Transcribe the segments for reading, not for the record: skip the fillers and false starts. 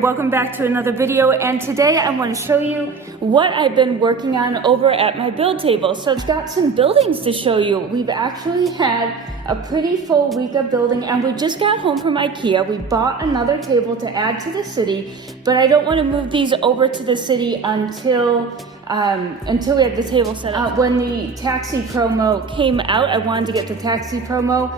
welcome back to another video, and today I want to show you what I've been working on over at my build table. So I've got some buildings to show you. We've actually had a pretty full week of building, and we just got home from IKEA. We bought another table to add to the city, but I don't want to move these over to the city until we have the table set up. When the taxi promo came out, I wanted to get the taxi promo.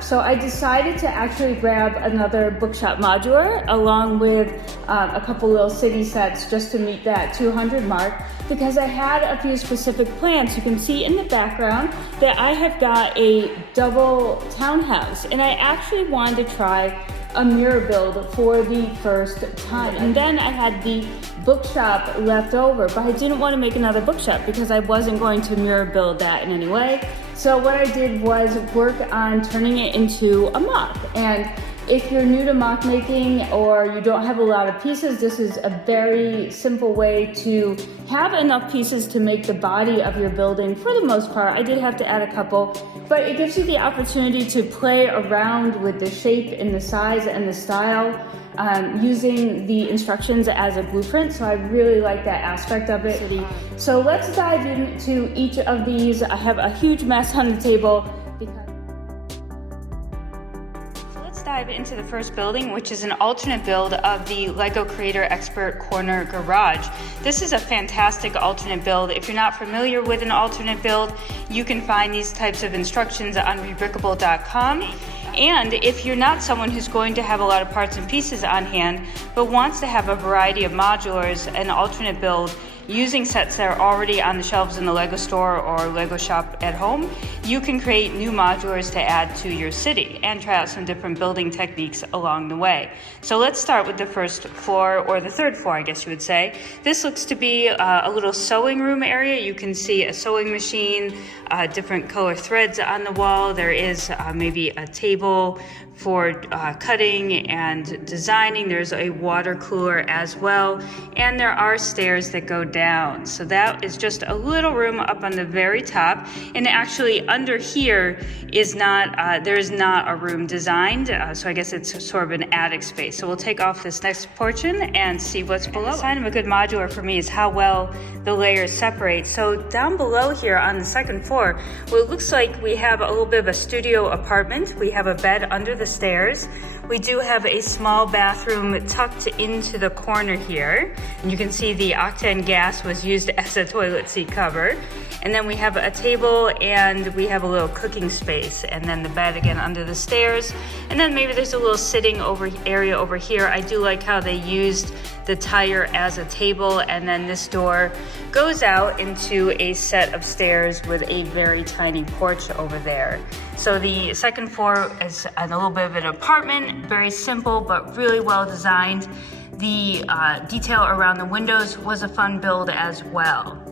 So I decided to actually grab another bookshop modular along with a couple little city sets just to meet that 200 mark, because I had a few specific plans. You can see in the background that I have got a double townhouse, and I actually wanted to try a mirror build for the first time. And then I had the bookshop left over, but I didn't want to make another bookshop because I wasn't going to mirror build that in any way. So what I did was work on turning it into a mock. And if you're new to mock making or you don't have a lot of pieces, this is a very simple way to have enough pieces to make the body of your building for the most part. I did have to add a couple, but it gives you the opportunity to play around with the shape and the size and the style using the instructions as a blueprint. So I really like that aspect of it. So let's dive into each of these. I have a huge mess on the table. Dive into the first building, which is an alternate build of the LEGO Creator Expert Corner Garage. This is a fantastic alternate build. If you're not familiar with an alternate build, you can find these types of instructions on rebrickable.com. And if you're not someone who's going to have a lot of parts and pieces on hand, but wants to have a variety of modulars, an alternate build using sets that are already on the shelves in the LEGO store or LEGO shop at home, you can create new modulars to add to your city and try out some different building techniques along the way. So let's start with the first floor, or the third floor, I guess you would say. This looks to be a little sewing room area. You can see a sewing machine, different color threads on the wall. There is maybe a table for cutting and designing. There's a water cooler as well, and there are stairs that go down. So that is just a little room up on the very top, and actually under here is not, there is not a room designed, so I guess it's sort of an attic space. So we'll take off this next portion and see what's below. The sign of a good modular for me is how well the layers separate. So down below here on the second floor, well, it looks like we have a little bit of a studio apartment. We have a bed under the stairs. We do have a small bathroom tucked into the corner here. And you can see the octane gas was used as a toilet seat cover. And then we have a table, and we have a little cooking space, and then the bed again under the stairs. And then maybe there's a little sitting area over here. I do like how they used the tire as a table, and then this door goes out into a set of stairs with a very tiny porch over there. So the second floor is a little bit of an apartment, very simple but really well designed. The detail around the windows was a fun build as well.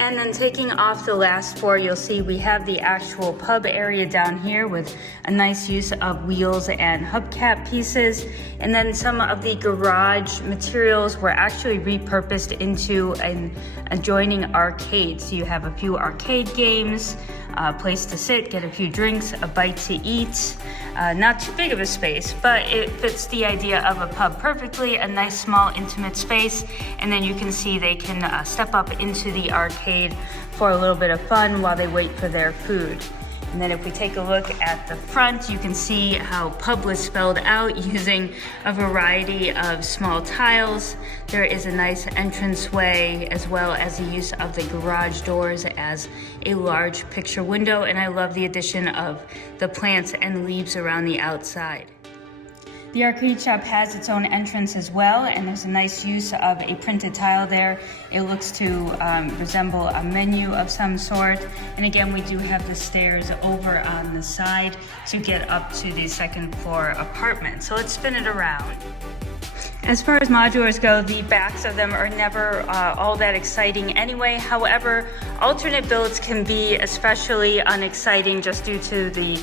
And then taking off the last floor, you'll see we have the actual pub area down here with a nice use of wheels and hubcap pieces. And then some of the garage materials were actually repurposed into an adjoining arcade. So you have a few arcade games, a place to sit, get a few drinks, a bite to eat. Not too big of a space, but it fits the idea of a pub perfectly, a nice small intimate space. And then you can see they can step up into the arcade for a little bit of fun while they wait for their food. And then if we take a look at the front, you can see how pub was spelled out using a variety of small tiles. There is a nice entranceway, as well as the use of the garage doors as a large picture window. And I love the addition of the plants and leaves around the outside. The arcade shop has its own entrance as well, and there's a nice use of a printed tile there. It looks to resemble a menu of some sort. And again, we do have the stairs over on the side to get up to the second floor apartment. So let's spin it around. As far as modulars go, the backs of them are never all that exciting anyway. However, alternate builds can be especially unexciting just due to the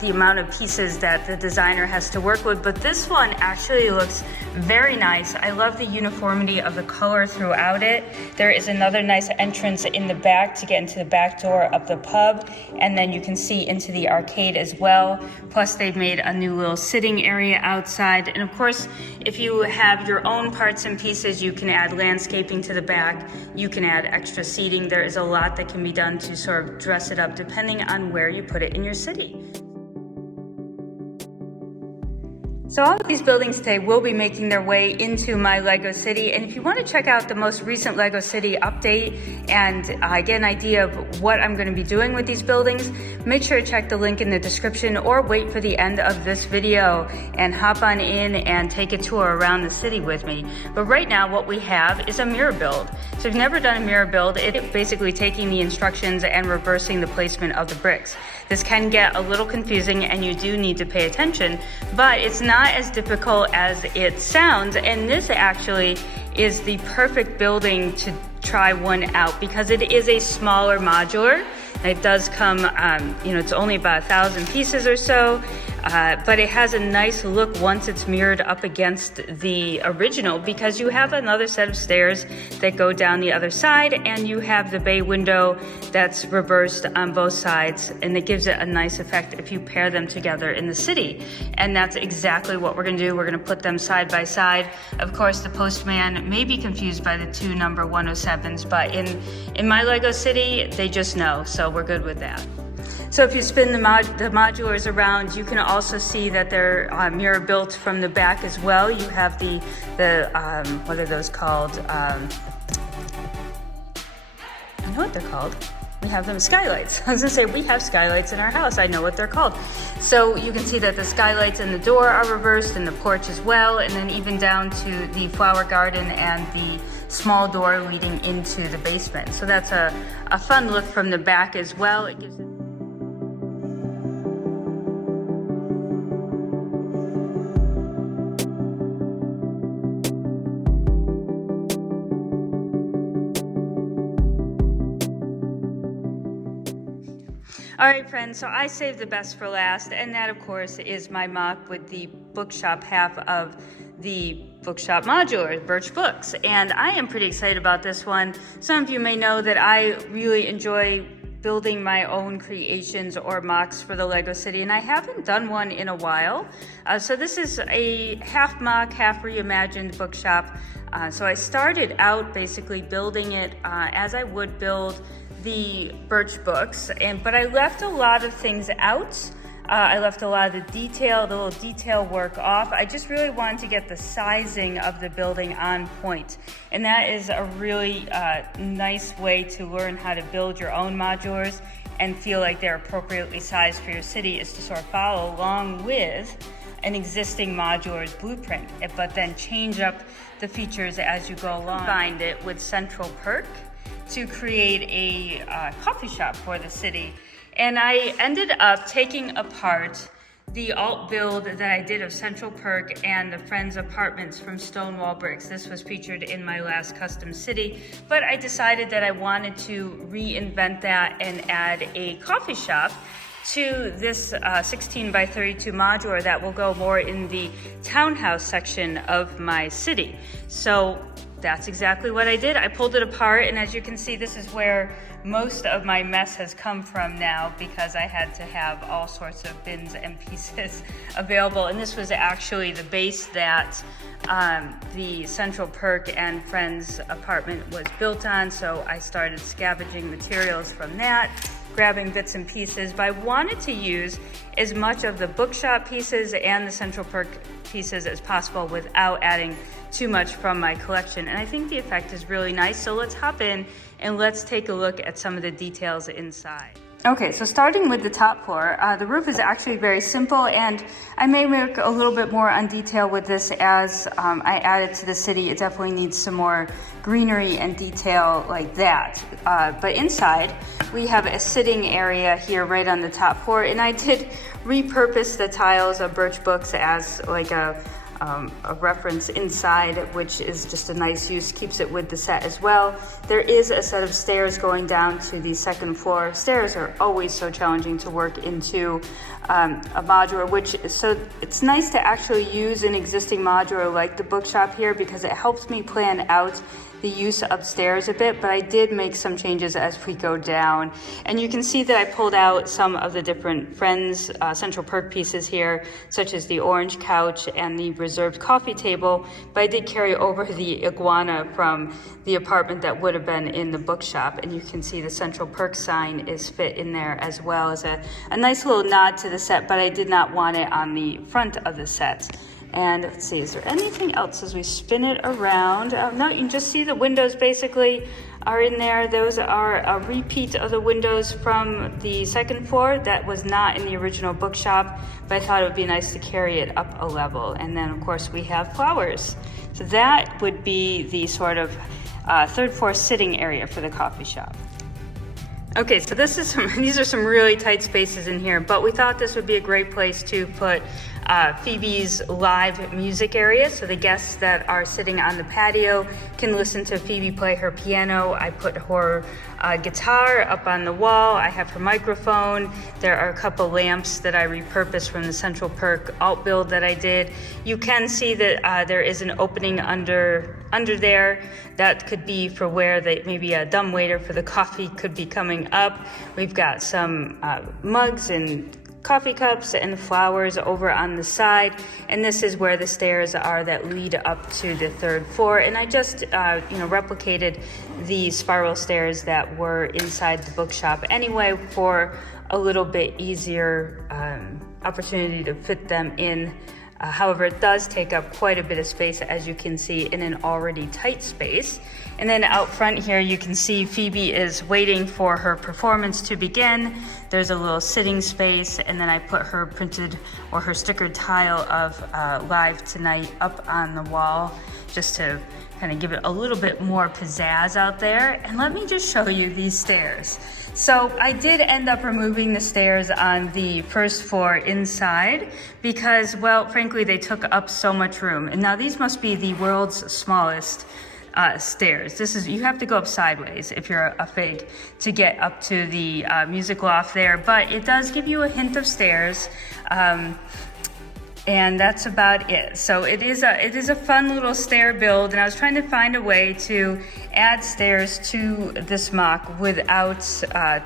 the amount of pieces that the designer has to work with, but this one actually looks very nice. I love the uniformity of the color throughout it. There is another nice entrance in the back to get into the back door of the pub, and then you can see into the arcade as well. Plus they've made a new little sitting area outside, and of course if you have your own parts and pieces, you can add landscaping to the back, you can add extra seating. There is a lot that can be done to sort of dress it up depending on where you put it in your city. So all of these buildings today will be making their way into my Lego City, and if you want to check out the most recent Lego City update and get an idea of what I'm going to be doing with these buildings, make sure to check the link in the description or wait for the end of this video and hop on in and take a tour around the city with me. But right now what we have is a mirror build. So if you've never done a mirror build, it's basically taking the instructions and reversing the placement of the bricks. This can get a little confusing and you do need to pay attention, but it's not as difficult as it sounds, and this actually is the perfect building to try one out because it is a smaller modular. It does come, it's only about 1,000 pieces or so, but it has a nice look once it's mirrored up against the original, because you have another set of stairs that go down the other side, and you have the bay window that's reversed on both sides, and it gives it a nice effect if you pair them together in the city. And that's exactly what we're gonna do. We're gonna put them side by side. Of course, the postman may be confused by the two number 107s, but in my Lego City, they just know, so we're good with that. So if you spin the modulars around, you can also see that they're mirror built from the back as well. You have the what are those called? I know what they're called. We have them skylights. I was gonna say, we have skylights in our house. I know what they're called. So you can see that the skylights in the door are reversed, and the porch as well, and then even down to the flower garden and the small door leading into the basement. So that's a fun look from the back as well. It gives it All right, friends, so I saved the best for last, and that, of course, is my mock with the bookshop half of the bookshop modular, Birch Books. And I am pretty excited about this one. Some of you may know that I really enjoy building my own creations or mocks for the Lego City, and I haven't done one in a while. So this is a half mock, half reimagined bookshop. So I started out basically building it as I would build the Birch Books, but I left a lot of things out. I left a lot of the little detail work off. I just really wanted to get the sizing of the building on point. And that is a really nice way to learn how to build your own modulars and feel like they're appropriately sized for your city, is to sort of follow along with an existing modular's blueprint, but then change up the features as you go along. Combined it with Central Perk to create a coffee shop for the city. And I ended up taking apart the alt build that I did of Central Perk and the Friends Apartments from Stonewall Bricks. This was featured in my last custom city, but I decided that I wanted to reinvent that and add a coffee shop to this 16 by 32 modular that will go more in the townhouse section of my city. So that's exactly what I did. I pulled it apart, and as you can see, this is where most of my mess has come from now, because I had to have all sorts of bins and pieces available. And this was actually the base that the Central Perk and Friends apartment was built on. So I started scavenging materials from that, grabbing bits and pieces, but I wanted to use as much of the bookshop pieces and the Central Perk pieces as possible without adding too much from my collection. And I think the effect is really nice. So let's hop in and let's take a look at some of the details inside. Okay, so starting with the top floor, the roof is actually very simple, and I may work a little bit more on detail with this as I add it to the city. It definitely needs some more greenery and detail like that. But inside, we have a sitting area here right on the top floor, and I did repurpose the tiles of Birch Books as like a a reference inside, which is just a nice use, keeps it with the set as well. There is a set of stairs going down to the second floor. Stairs are always so challenging to work into a modular, so it's nice to actually use an existing modular like the bookshop here, because it helps me plan out the use upstairs a bit, but I did make some changes as we go down. And you can see that I pulled out some of the different Friends Central Perk pieces here, such as the orange couch and the reserved coffee table, but I did carry over the iguana from the apartment that would have been in the bookshop. And you can see the Central Perk sign is fit in there as well as a nice little nod to the set, but I did not want it on the front of the set. And let's see, is there anything else as we spin it around? No, you can just see the windows basically are in there. Those are a repeat of the windows from the second floor that was not in the original bookshop, but I thought it would be nice to carry it up a level. And then of course we have flowers. So that would be the sort of third floor sitting area for the coffee shop. Okay, so these are some really tight spaces in here, but we thought this would be a great place to put Phoebe's live music area, so the guests that are sitting on the patio can listen to Phoebe play her piano. I put her guitar up on the wall. I have her microphone. There are a couple lamps that I repurposed from the Central Perk alt build that I did. You can see that there is an opening under there. That could be for where maybe a dumbwaiter for the coffee could be coming up. We've got some mugs and coffee cups and flowers over on the side, and this is where the stairs are that lead up to the third floor. And I just replicated the spiral stairs that were inside the bookshop anyway for a little bit easier opportunity to fit them in. However, it does take up quite a bit of space, as you can see, in an already tight space. And then out front here, you can see Phoebe is waiting for her performance to begin. There's a little sitting space, and then I put her printed or her stickered tile of Live Tonight up on the wall, just to kind of give it a little bit more pizzazz out there. And let me just show you these stairs. So I did end up removing the stairs on the first floor inside because, well, frankly, they took up so much room. And now these must be the world's smallest stairs. You have to go up sideways if you're a fake to get up to the music loft there, but it does give you a hint of stairs. And that's about it. So it is a fun little stair build, and I was trying to find a way to add stairs to this mock without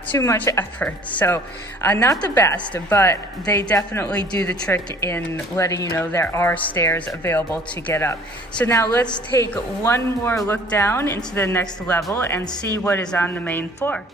too much effort. So not the best, but they definitely do the trick in letting you know there are stairs available to get up. So now let's take one more look down into the next level and see what is on the main floor.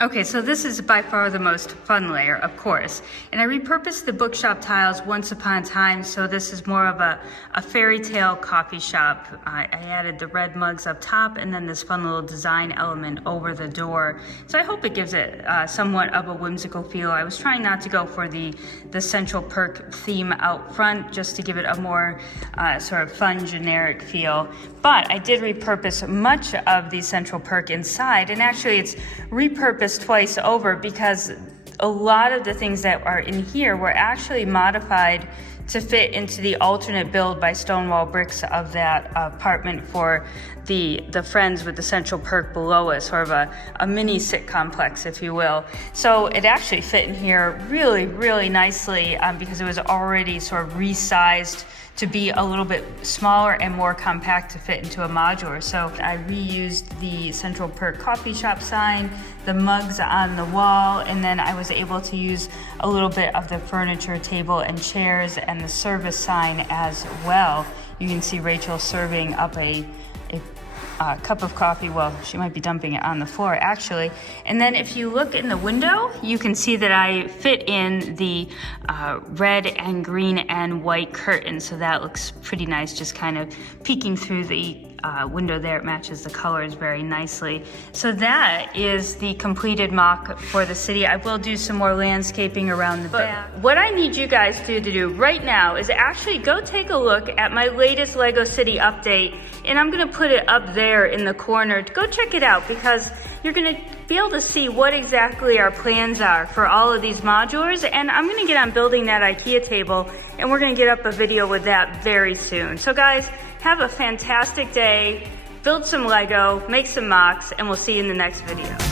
Okay, so this is by far the most fun layer, of course. And I repurposed the bookshop tiles once upon a time, so this is more of a fairy tale coffee shop. I added the red mugs up top and then this fun little design element over the door. So I hope it gives it somewhat of a whimsical feel. I was trying not to go for the Central Perk theme out front, just to give it a more sort of fun, generic feel. But I did repurpose much of the Central Perk inside, and actually it's repurposed twice over because a lot of the things that are in here were actually modified to fit into the alternate build by Stonewall Bricks of that apartment for the Friends with the Central Perk below it, sort of a mini sit complex, if you will. So it actually fit in here really, really nicely because it was already sort of resized to be a little bit smaller and more compact to fit into a modular. So I reused the Central Perk coffee shop sign, the mugs on the wall, and then I was able to use a little bit of the furniture, table and chairs, and the service sign as well. You can see Rachel serving up a cup of coffee. Well, she might be dumping it on the floor actually. And then if you look in the window, you can see that I fit in the red and green and white curtain. So that looks pretty nice, just kind of peeking through the window there. It matches the colors very nicely. So that is the completed mock for the city. I will do some more landscaping around the back. What I need you guys to do right now is actually go take a look at my latest Lego City update, and I'm gonna put it up there in the corner. Go check it out, because you're gonna be able to see what exactly our plans are for all of these modulars, and I'm gonna get on building that IKEA table, and we're gonna get up a video with that very soon. So guys, have a fantastic day, build some Lego, make some mocks, and we'll see you in the next video.